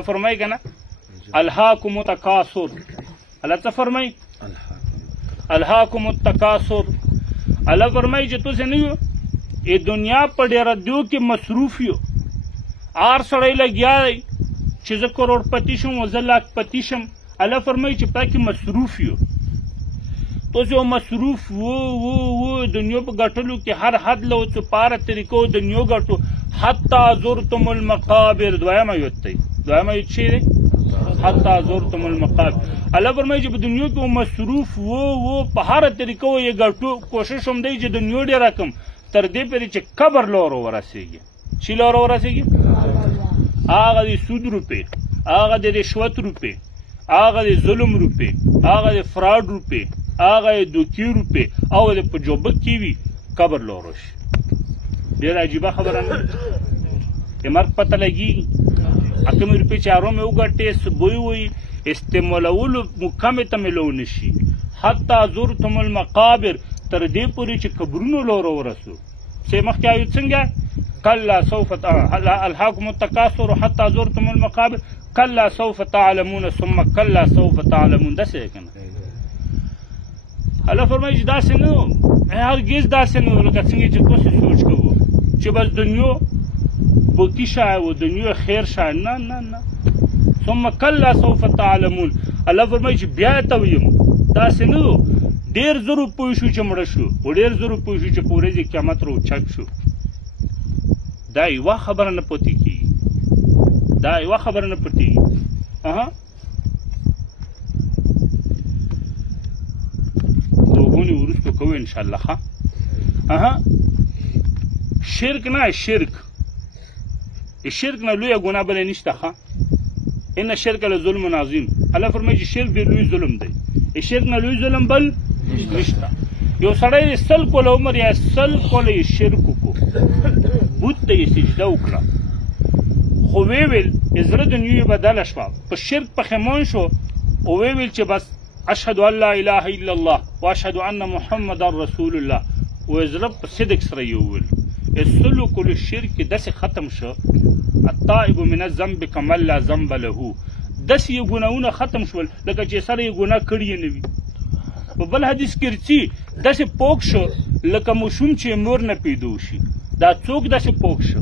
فرمائی کنا الہاکم التکاثر اللہ څه فرمائی الہاکم التکاثر اللہ فرمائی چې تاسو نه یو ای دنیا په ډیره دیو کې مصروف یو آر سړی لګیا دی چې زه کروڑپتی شم و زه لاکپتی شم الله فرمایي چې پاکې مصروف یو تاسو مصروف و دنیا په ګټلو کې هر حد له څپاره طریقو دنیا ګټو حتی زرتم المقابر دویمه یوت دی دویمه یوت شی دی حتی زرتم المقابر الله فرمایي چې په دنیا کې مصروف و په هر طریقو یې ګټو کوشش هم دی چې دنیا ډېره کم تر دې پورې چې قبر لور ورسېږي چې لور ورسېږي هغه د سود روپې هغه د رشوت روپې هغه د ظلم روپې هغه د فراډ روپې هغه د دوکې روپې او د په جوبک کې وي قبر لور شي ډېره عجیبه خبره نه د مرګ پته لګېږي کومې روپۍ چې هرو مې وګټې بوی وي استعمالولو مکمې ته مې لو نه شي حتی زرتم المقابر تر دې پورې چې قبرونو لور ورسو چې مخکې آیو څنګه کلا سوف الهاکم التکاثر حتی زرتم المقابر کلا سوف تعلمون ثم کلا سوف تعلمون داسې دی که نه الله فرمایي چې داسې نه و هرګز داسې نه و لکه څنګه چې تاسې سوچ کوو چې بس دنیا بوکي شای و دنیا خیر شای نه نه نه ثم کلا سوف تعلمون الله فرمایي چې بیا یې ته ویم داسې نه و ډېر زرو پوه شو چې مړه شو و ډېر زرو پوه شو چې په ورځې قیامت راوچک شو دا یوه خبره نه پاتې کېږي دا یوه خبره نه پټېږي دوغونې وروستو کوو انشاءالله ښه شرک نه شرک نه لویه ګناه بله نشته ښه ان شرک لظلم عظیم الله فرمایي چې شرک ډېر لوی ظلم دی شرک نه لوی ظلم بل نشته یو سړی سل کاله عمر یا سل کاله یې شرک وکړو بت ته یې سجده وکړه خو ویې ویل زړه د نیو یې بدله شوه په شرک پښیمان شو او ویې ویل چې بس اشهد ان لا اله الا الله و اشهد ان محمد رسول الله و زړه په صدق سره یې وویل سلو کلو شرک داسې ختم شو الطائب من الذنب کمن لا ذنب له داسې یې ګناهونه ختم شول لکه چې سره یې ګناه کړي یې نه وي په بل حدیث کې راځي داسې پوک شو لکه ماشوم چې مور نه پیدا شي دا څوک داسې پوک شو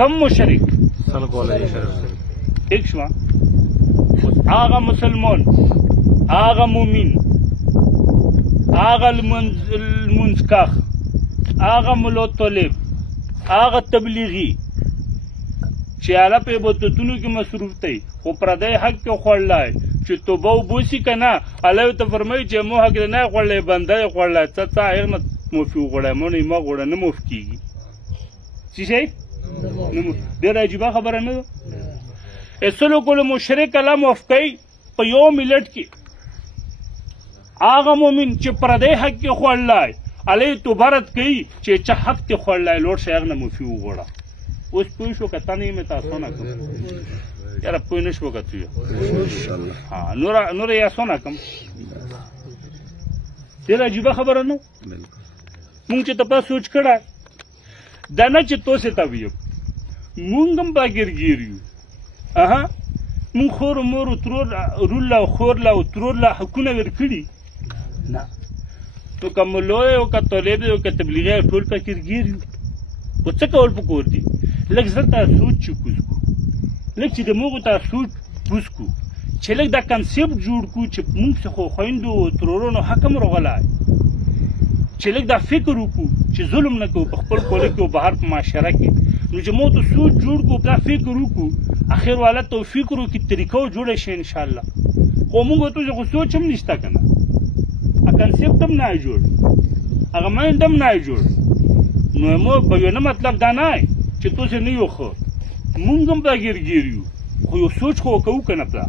کم مشرک ٹھیک شو هغه مسلمان هغه مؤمن هغه المنځکاخ هغه ملا طالب هغه تبلیغي چې هله په عبادتونو کې مصروف دی خو پردی حق کې خوړلی چې توبه وبوسي که نه الله ورته فرمایي چې مو حق دی نه یې خوړلی بنده یې خوړلی څه هغې نه معافي وغواړی ما نه ما غواړه نه معاف کېږي څه شی ډېره عجیبه خبره نه ده سلو کلو مشرک الله معاف کوي په یو ملت کې هغه مؤمن چې پردی حق کې خوړلی الله یې توبه رد کوي چې چا حق کې خوړلی لوړ شي هغه نه معافي وغواړه اوس پوه شو که ته نه یې مې تاسونه کړم یاره پوه نه شوه که تو یې نوره یې اسانه کړم ډېره عجیبه خبره نه مونږ چې تپا سوچ کړه دا نه چې تاسې ته ویم مونږ هم باګرګیر یو مونږ خور مور رور له خور له ترور له حقونه ورکړي نه نو که ملا دی او که طالب دی او که تبلیغي دی ټول باګرګیر یو خو څه کول پکار دي لږ زه ته سوچ چې کوز کړو لږ چې د موږو ته سوچ پوس کړو چې لږ دا کنسپټ جوړ کړو چې مونږ څه خو خویندو ترورونو حق هم راغلی چې لږ دا فکر وکړو چې ظلم نه کوو په خپل کور کې او بهر په معاشره کې نو چې مو ته سوچ جوړ کړو دا فکر وکړو اخر والا توفیق وکړو طریقه جوړه شي انشاءالله خو موږ ته خو سوچ هم نشته که نه کنسپټ هم نه جوړ هغه مایند هم نه جوړ نو مو بیانه مطلب دا نه چې تاسې نه یو ښه مونږ هم باګرګیر یو خو یو سوچ خو کوو که نه پله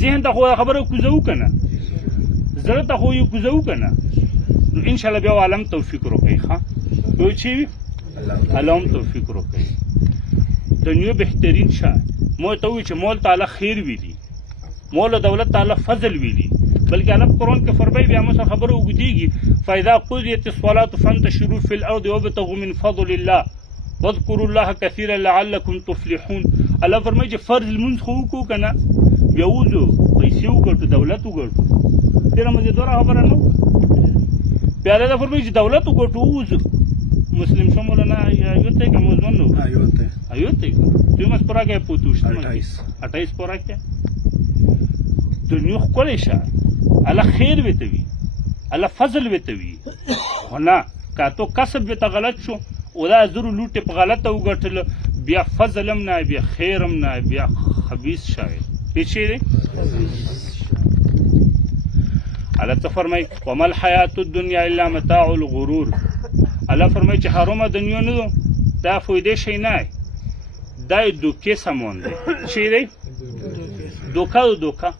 ذهن ته خو خبره کوزوو که نه زړه ته خو یې کوزوو که نه نو انشاءالله بیا عالم توفیق راکوي ښه یو چې وي الله هم توفیق راکوي دنیا بهترین شی مو ته وایي چې مول تعالی خیر ویلي مول دولت تعالی فضل ویلي بلکې الله په قرآن کې فرمایي بیا مو سره خبره اوږدېږي فاذا قضیت الصلاة فانتشروا فی الارض وابتغوا من فضل الله واذکروا الله کثیرا لعلکم تفلحون. الله فرمایي چې فرض لمونځ خو وکړو که نه، بیا وځو پیسې وګټو، دولت وګټو. ډېره مزېداره خبره نه بیا الله فرمایي چې دولت وګټو ووځو. مسلم شو مولانا آیوت ہے کہ موضوع نو آیوت ہے تو مس پورا کہ پوتوش 28 پورا کہ دنیا خپل شه الله خیر وتوي، الله فضل وتوي. هنا کا تو کسب وت غلط شو او دا زرو لوټه په غلطه وګټل، بیا فضلم نه، بیا خیرم نه، بیا خبيث شای پیچې دی. الله ته فرمای وما الحیات الدنیا الا متاع الغرور. الله فرمای چې حرامه دنیا نه دا فایده شي نه، دا دوکې سامان دی. چی دی؟ دوکا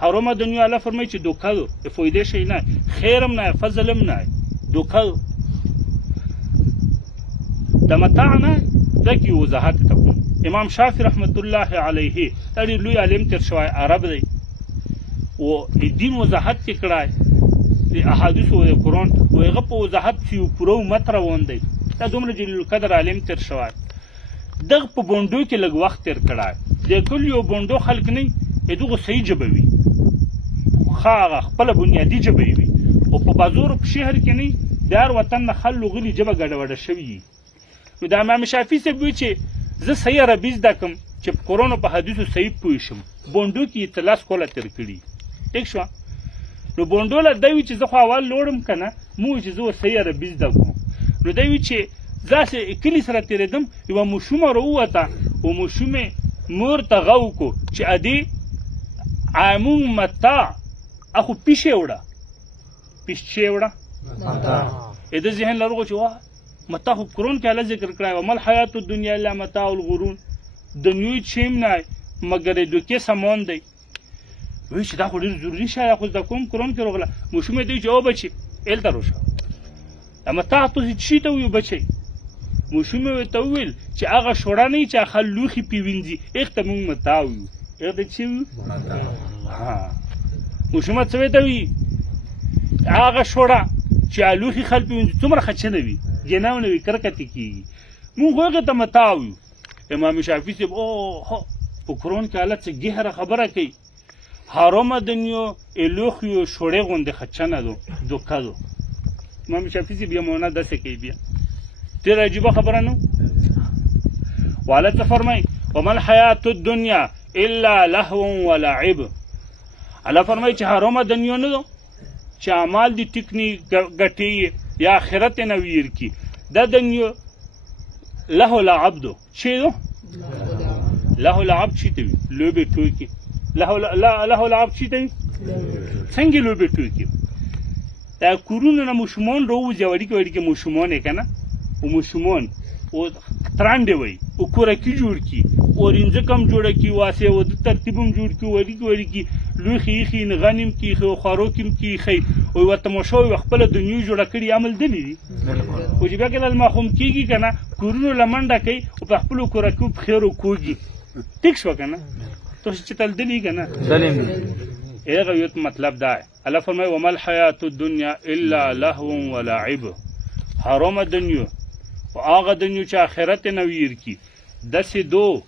حرامه دنیا. الله فرمای چې دوکا دو فایده شي نه، خیرم نه، فضلم نه، دوکا د متاع نه. دکی وضاحت کوم. امام شافعی رحمت الله علیه تړي لوی عالم تر شوی عرب دی او دین وضاحت کړای د احادیث او قرآن او هغه په وضاحت چې پوره امت روان دی. دا دومره جلیل القدر عالم تر شوی دغه په بونډو کې لږ وخت تیر کړای. د کل یو بونډو خلک نه دغه صحیح جبه وي، خاغه خپل بنیادی جبه وي، او په بازار په شهر کې نه د هر وطن نه خلک غلي جبه ګډوډه شوي. نو د امام شافعي صاحب وایي چې زه صحیح عربي زده کړم چې په قرآن او په حدیثو صحیح پوه شم. بونډو کې یې تلاس کوله تېر کړي. ټیک شوه. نو بونډو له دی وي چې زه خو اول لوړم که نه، مو چې زه صحیح عربي زده کړم. نو دی وي چې داسې کلي سره تېرېدم، یوه ماشومه راووته او ماشومې مور ته غږ وکړو چې ادې امون متاع اخو پیشې وړه پیشې وړه د ذهن لرغو چې واه متاع خو قرآن کې الله ذکر کړی وما الحیات الدنیا الا متاع الغرور. دنیوی چیم نه مګر دوکې سامان دی. وایي چې دا خو ډېر ضروري شی دی، خو زده کوم قرآن کې راغله. ماشومې دی چې او بچي هلته راشه متاع تاسې څه شي ته وایو بچی؟ ماشومې ورته وویل چې هغه شوړه نه وي چې هغه لوښي پې وینځي، هغې ته موږ متاع وایو. هغه ته څه وایو؟ ماشومه څه ورته وایي؟ هغه شوړه چې هغه لوښي خل پې وینځي څومره ښه نه وي، جناو نه وي، کرکتې کېږي، موږ خو هغې ته متاع وایو. امام شافعي صاحب اوه په قرآن کې الله څه ګهره خبره کوي. حرامه دنیا لوښیو شوړې غوندې خچه نه دو دوکه دو. امام شافعي صاحب بیا معنا داسې کوي. بیا ډېره عجیبه خبره نه و. الله ته فرمایي وما الحیات الدنیا الا لهو ولعب. الله فرمایي چې حرامه دنیا نه دو چې اعمال دې ټیک نه ګټې یا آخرت یې نه ویر کي. دا دنیا لهو لعب دو. چی دو؟ لهو لعب چی ته وي؟ لوبې ټوکې. لهو لعب چی ته وي؟ څنګه لوبې ټوکې؟ دا کورونه نه ماشومان راوځي، وړیکې وړیکې ماشومان یې که نه، او ماشومان او ترانډې وایي او کورکي جوړ کړي او رینځک هم جوړه کړي، واسې واده ترتیب هم جوړ کړي، وړیکې وړیکې لوښي ایښي، نغن هم کېښي او خوراک هم کېښی او یوه تماشا یوه خپله دنیا جوړه کړي. عمل دلې دي خو چې بیا کله لماخوم کېږي که نه کورونو له منډه کوي او په خپلو کورکیو په خیر کوږي. ټیک شوه که نه؟ تاسو چې تل دلې که نه هغه یو مطلب دا دی. الله فرمایي وما الحیات الدنیا الا لهو ولعب. حرامه دنیا او هغه دنیا چې آخرت یې نه ویر کي داسې دو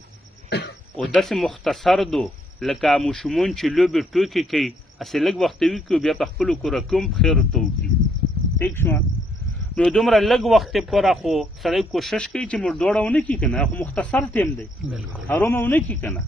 او داسې مختصر دو لکه ماشومان چې لوبې ټوکې کوي، هسې لږ وخت وي کړي او بیا په خپلو کورکیو هم په خیر ورته وکړي. ټیک شوه. نو دومره لږ وخت پوره خو سړی کوشش کوي چې مړ دوړه ونه کړي که نه، خو مختصر ټیم دی، حرامه ونه کړي که نه.